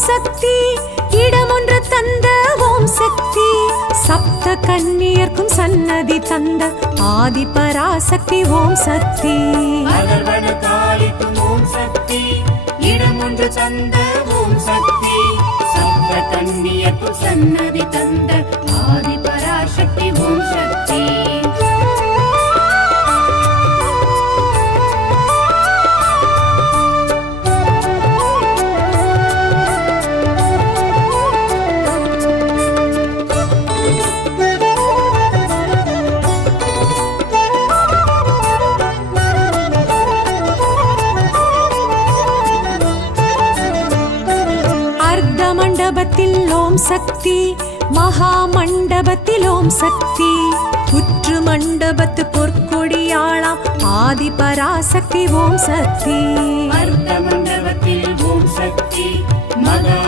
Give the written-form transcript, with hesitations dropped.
சக்தி இடமொன்று தந்த ஓம் சக்தி சப்த கன்னியர்க்கும் சன்னதி தந்த ஆதி பராசக்தி ஓம் சக்தி ஓம் சக்தி இடமொன்று தந்த ஓம் சக்தி சப்த கன்னியர்க்கும் சன்னதி தந்த ஆதி பராசக்தி ஓம் சக்தி மண்டபத்தில் ஓம் சக்தி மகா மண்டபத்தில் ஓம் சக்தி புற்று மண்டபத்து பொற்கொடியாளாம் ஆதி பராசக்தி ஓம் சக்தி மண்டபத்தில் ஓம் சக்தி மகா